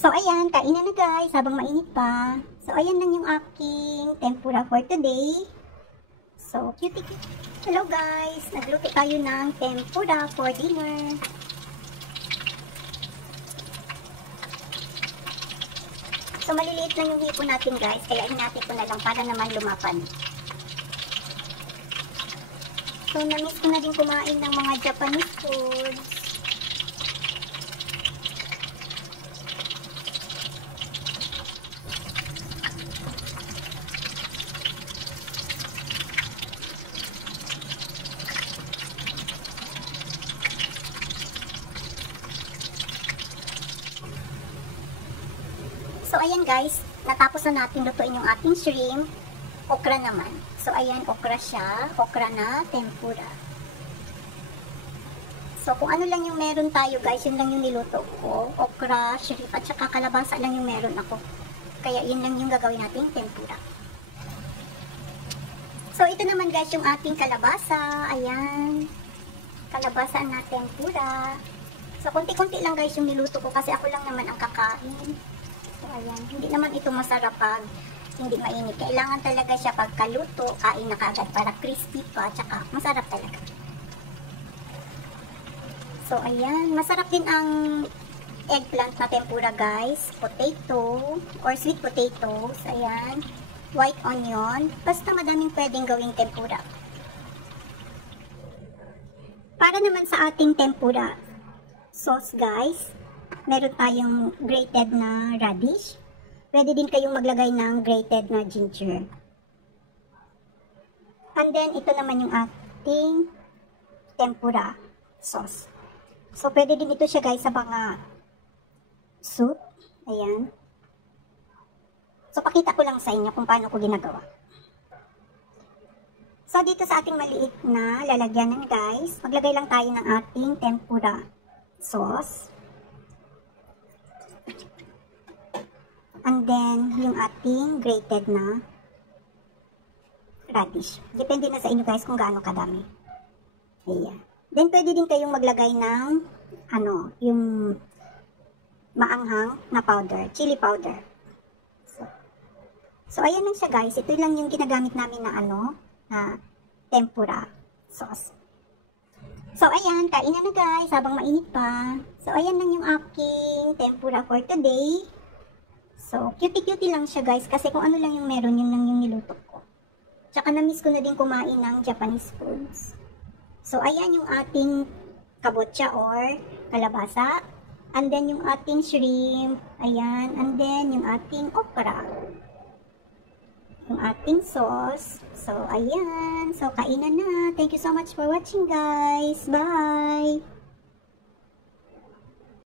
So, ayan, kainan na guys, habang mainit pa. So, ayan lang yung aking tempura for today. So, cutie cute. Hello guys, nagluto tayo ng tempura for dinner. So, maliliit lang yung hipon natin guys, kaya hinati ko na lang para naman lumapad. So, na-miss ko na din kumain ng mga Japanese foods. So, ayan guys, natapos na natin lutuin yung ating shrimp. Okra naman. So, ayan, okra siya. Okra na tempura. So, kung ano lang yung meron tayo guys, yun lang yung niluto ko. Okra, shrimp, at saka kalabasa lang yung meron ako. Kaya yun lang yung gagawin nating tempura. So, ito naman guys yung ating kalabasa. Ayan. Kalabasa na tempura. So, konti-konti lang guys yung niluto ko kasi ako lang naman ang kakain. So, ayan. Hindi naman ito masarap pag hindi mainit. Kailangan talaga siya pagkaluto, kain na kaagad para crispy pa, tsaka masarap talaga. So, ayan. Masarap din ang eggplant na tempura, guys. Potato, or sweet potatoes. Ayan. White onion. Basta madaming pwedeng gawing tempura. Para naman sa ating tempura sauce, guys, meron tayong grated na radish. Pwede din kayong maglagay ng grated na ginger. And then, ito naman yung ating tempura sauce. So, pwede din ito siya guys sa mga soup. Ayan. So, pakita ko lang sa inyo kung paano ko ginagawa. So, dito sa ating maliit na lalagyanan guys, maglagay lang tayo ng ating tempura sauce. And then, yung ating grated na radish. Depende na sa inyo guys kung gaano kadami. Ayan. Then, pwede din kayong maglagay ng, yung maanghang na powder, chili powder. So ayan lang siya guys. Ito lang yung ginagamit namin na, na tempura sauce. So, ayan, kainan na guys, habang mainit pa. So, ayan lang yung aking tempura for today. So, cutie-cutie lang siya guys, kasi kung ano lang yung meron, yun lang yung niluto ko. Tsaka na-miss ko na din kumain ng Japanese foods. So, ayan yung ating kabotsa or kalabasa. And then yung ating shrimp. Ayan. And then yung ating okra. Yung ating sauce. So, ayan. So, kainan na. Thank you so much for watching guys. Bye!